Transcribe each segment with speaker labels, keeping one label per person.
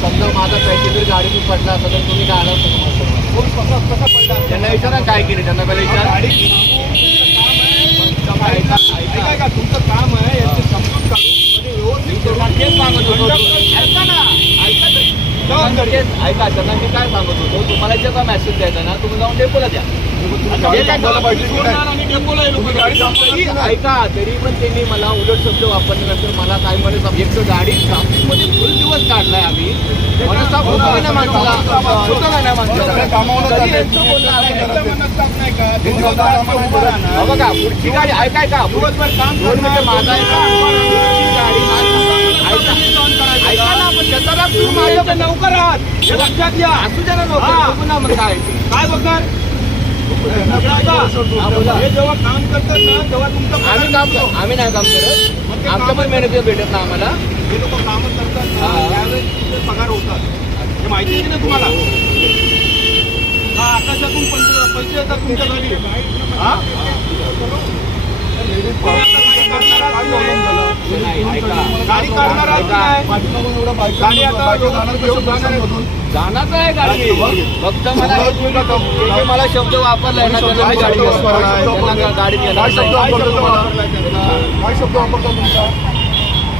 Speaker 1: समजा माझा गाडी पडला असता तर तुम्ही काय आला त्यांना विचारा. काय केले त्यांना पहिला विचारा
Speaker 2: ऐका
Speaker 1: त्यांना मी काय सांगत होतो तुम्हाला जेव्हा मेसेज द्यायचा ना तुम्ही जाऊन डेपोला द्या. हे काय
Speaker 2: की
Speaker 1: तरी
Speaker 2: नाही.
Speaker 1: ऐका तरी पण त्यांनी मला उलट शब्द वापरल्यानंतर मला काय म्हणत एक तर गाडी ट्राफिकमध्ये फुल दिवस काढलाय आम्ही. मनस्ताप होता का नाही माणसाला होतं का नाही कधी. यांचं बोलणं
Speaker 2: नाही?
Speaker 1: हे. हा बघा पुढची गाडी ऐकाय का
Speaker 2: दिवसभर काम
Speaker 1: दोन मिनिटं माझा ऐका पुढची गाडी नाही ऐका ऐका ना राग तुम्ही माझ्या
Speaker 2: नौकर आहात हे लक्षात घ्या.
Speaker 1: असू द्या ना. नोकरी ना मग काय.
Speaker 2: काय बघणार
Speaker 1: हा.
Speaker 2: हे जेव्हा काम करतात ना तेव्हा तुमचं
Speaker 1: आम्ही काम आम्ही नाही काम करत. आमचं पण मेहनत भेटत ना आम्हाला.
Speaker 2: हे लोक काम करतात ना. त्यावेळेस तुमचे पगार होतात. हे माहिती आहे नाही तुम्हाला? हा आकाशातून पैसे पैसे येतात तुमच्या घरी. हा? गाडी नाही?
Speaker 1: ऐका.
Speaker 2: गाडी काढणार आता जाणार आहे.
Speaker 1: गाडी फक्त मला हे तुम्ही नका- ते जे मला शब्द वापरलाय ना त्यांना मी गाडी. त्यांना गाडी
Speaker 2: काय शब्द तुमचा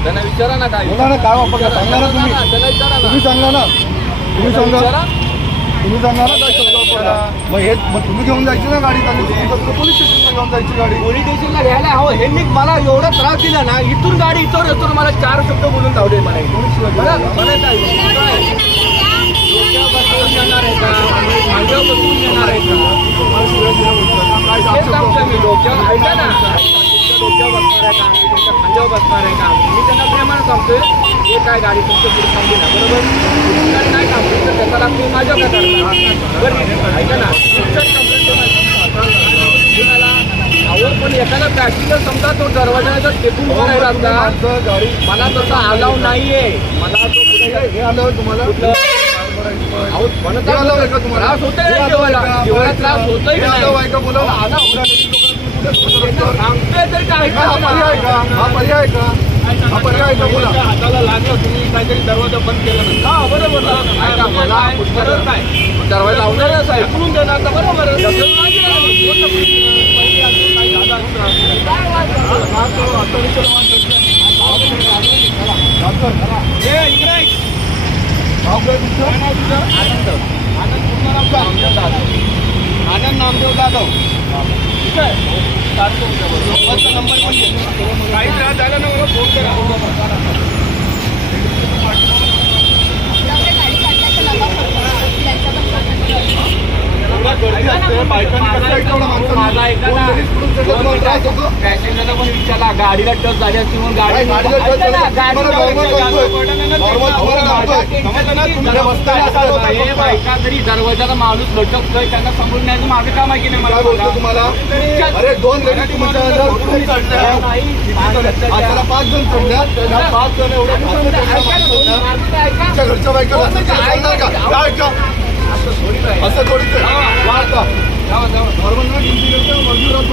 Speaker 1: त्यांना विचारा ना काय
Speaker 2: बोला ना, काय? सांगा ना तुम्ही.
Speaker 1: त्यांना विचारा ना
Speaker 2: तुम्ही सांगा ना तुम्ही
Speaker 1: त्यांना
Speaker 2: सांगा. तुम्ही ना काय शब्द वापरला मग हे मग तुम्ही घेऊन जायची ना गाडी आणि तुम्ही पोलीस स्टेशनला घेऊन जायची गाडी.
Speaker 1: पोलीस स्टेशनला घ्यायला हो ह्यांनी मला एवढा त्रास दिला ना इथून गाडी इथवर येतो मला चार शब्द बोलून धावले मला इथून. काय काय? बसवून येणार आहे का मी ऐका ना खांद्यावर बसणार आहे का मी त्यांना प्रेमाने सांगतोय हे काय गाडी तुमच्यापुढे ना बरोबर? तर त्याचा लाभ तुम्ही माझ्या पण एखादा पॅसेंजर समजा तो दरवाजाचा टेकून असता
Speaker 2: गाडी
Speaker 1: मला तसा अलाव नाहीये मला तो
Speaker 2: हे आलं तुम्हाला का तुम्हाला?
Speaker 1: त्रास होतोय
Speaker 2: हे
Speaker 1: त्रास होतोय. सांगतोय तरी काय
Speaker 2: पर्याय का हा पर्याय का पर्याय का बोला
Speaker 1: हाताला लागलं तुम्ही काहीतरी दरवाजा बंद केला हा बरोबर काय दरवाजा लावणारच आहे देणार तर बरोबर. ढकलून नाही देणार?
Speaker 2: हे काय तुमचं?
Speaker 1: आनंद
Speaker 2: नामदेव जाधव
Speaker 1: ठीक आहे
Speaker 2: नंबर. काही त्रास झाला ना मला फोन करा एवढा गर्दी असते बायकांनी कसं ऐकवलं माणसांनी?
Speaker 1: माझा ऐका
Speaker 2: दोन
Speaker 1: ना.
Speaker 2: लेडीज पुढून त्याच्यात
Speaker 1: दोन
Speaker 2: तुम्हाला त्रास होतो?
Speaker 1: पॅसेंजरला पण विचारला गाडीला टच झाली असती म्हणून गाडी तरी दरवाजाला माणूस लटकतोय त्यांना समोरून न्यायचं माझं काम आहे की नाही मला
Speaker 2: बोलतो. तुम्हाला? अरे दोन पाच जण चढल्या पाच जण एवढ्या घरच्या बायका
Speaker 1: दोन मिनिटं
Speaker 2: चालणार का
Speaker 1: ऐका.
Speaker 2: काय का
Speaker 1: असं थोडीच आहे.